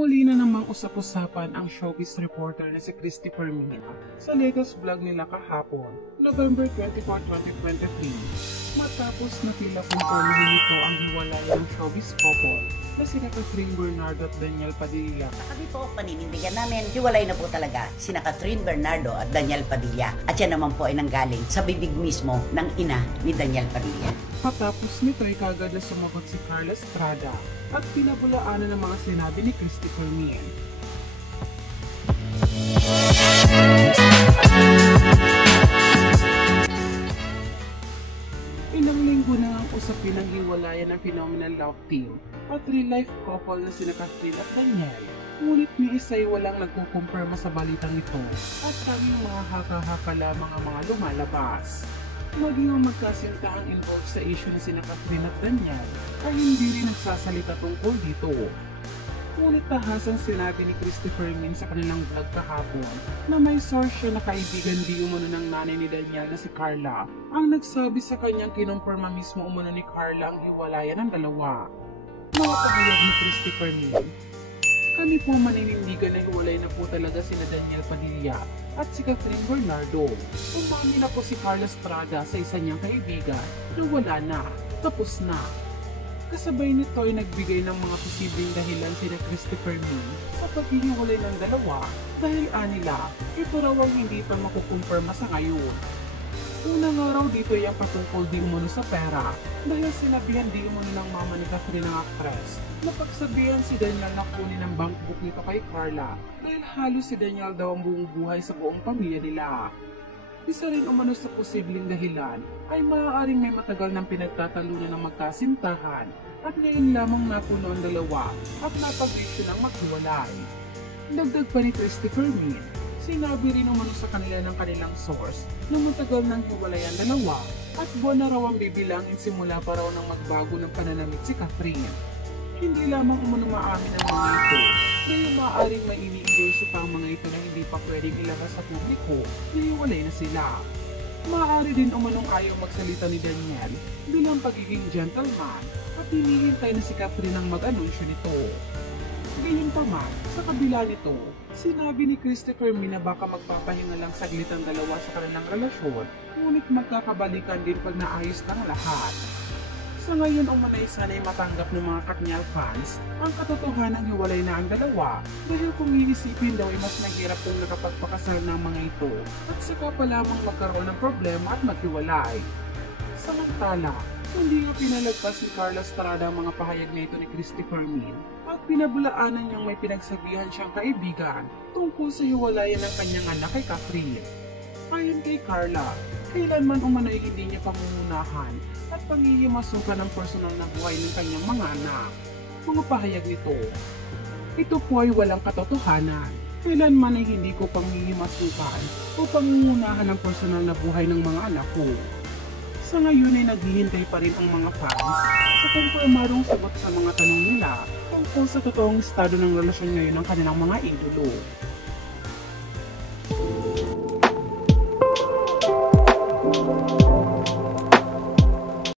Muli na namang usap-usapan ang showbiz reporter na si Christopher Min sa latest vlog nila kahapon, November 24, 2023. Matapos na tila kumpirmahin nito ang hiwalayan ng showbiz couple na sina Catherine Bernardo at Daniel Padilla. Kami po, paninindigan namin, hiwalay na po talaga sina Catherine Bernardo at Daniel Padilla. At yan naman po ay nanggaling sa bibig mismo ng ina ni Daniel Padilla. Matapos nito ay kagad na sumagot si Carla Estrada at pinabulaanan ng mga sinabi ni Christopher Min. Ilang linggo na ang usapin ng hiwalayan ng Phenomenal Love Team at real-life couple na sina Catherine at Daniel. Ngunit ni isa ay walang nagkukumpirma sa balitang ito at tanging mga haka-haka lamang ang mga lumalabas. Maging ang magkasintahang involved sa issue ni sina Catherine at Daniel ay hindi rin nagsasalita tungkol dito. Ngunit tahasang sinabi ni Christopher Min sa kanilang vlog kahapon na may source siya na kaibigan di umano ng nanay ni Daniel na si Carla ang nagsabi sa kanyang kinumpirma mismo umano ni Carla ang hiwalayan ng dalawa. Mga pahayag ni Christopher Min, kami po maninindigan na hiwalay na po talaga sina Daniel Padilla at si Catherine Bernardo. Umami na po si Carla Estrada sa isa niyang kaibigan na wala na, tapos na. Kasabay nito ay nagbigay ng mga posibleng dahilan sina Christopher Min sa paghihiwalay ng dalawa dahil anila, ito raw ang hindi pa makukumpirma sa ngayon. Unang araw dito ay ang patungkol di umano sa pera dahil sinabihan di umano ng mama ni Catherine ng actress na pagsabihan si Daniel na kunin ang bank book nito kay Carla dahil halos si Daniel daw ang buong buhay sa buong pamilya nila. Isa rin umano sa posibleng dahilan ay maaaring may matagal ng pinagtatalunan ng magkasintahan at ngayon lamang napuno ang dalawa at napag-issue ng maghiwalay. Dagdag pa ni Christopher Min, sinabi rin umano sa kanila ng kanilang source na matagal nang hiwalay ang dalawa at buwan na raw ang bibilangin simula pa raw ng magbago ng pananamit si Catherine. Hindi lamang umano maamin ang mga ito, dahil maaaring may ini-endorse pa ang mga ito na hindi pa pwedeng ilabas sa publiko na hiwalay na sila. Maaari din umanong ayaw magsalita ni Daniel bilang pagiging gentleman at hinihintay na si Catherine ang mag-anunsyo nito. Gayunpaman, sa kabila nito, sinabi ni Christopher Min na baka magpapahinga lang saglit ang dalawa sa kanilang relasyon, ngunit magkakabalikan din pag naayos ng lahat. Sa ngayon umanay sana'y matanggap ng mga Katniel fans ang katotohanan ng hiwalay na ang dalawa dahil kung iisipin daw ay mas mahirap kung nakapagpakasal ng mga ito at saka pa lamang magkaroon ng problema at maghiwalay. Samantala, hindi nga pinalagpas ni Carla Estrada ang mga pahayag na ito ni Christopher Min at pinabulaanan niyang may pinagsabihan siyang kaibigan tungkol sa hiwalayan ng kanyang anak kay Catherine. Ayon kay Carla, kailanman umano'y hindi niya pangungunahan at panghihimasukan ng personal na buhay ng kanyang mga anak. Mga pahayag nito, ito po ay walang katotohanan. Kailanman ay hindi ko panghihimasukan o pangungunahan ng personal na buhay ng mga anak ko. Sa ngayon ay naghihintay pa rin ang mga fans sa kumpirmadong sagot sa mga tanong nila tungkol sa totoong estado ng relasyon ngayon ng kanilang mga idolo.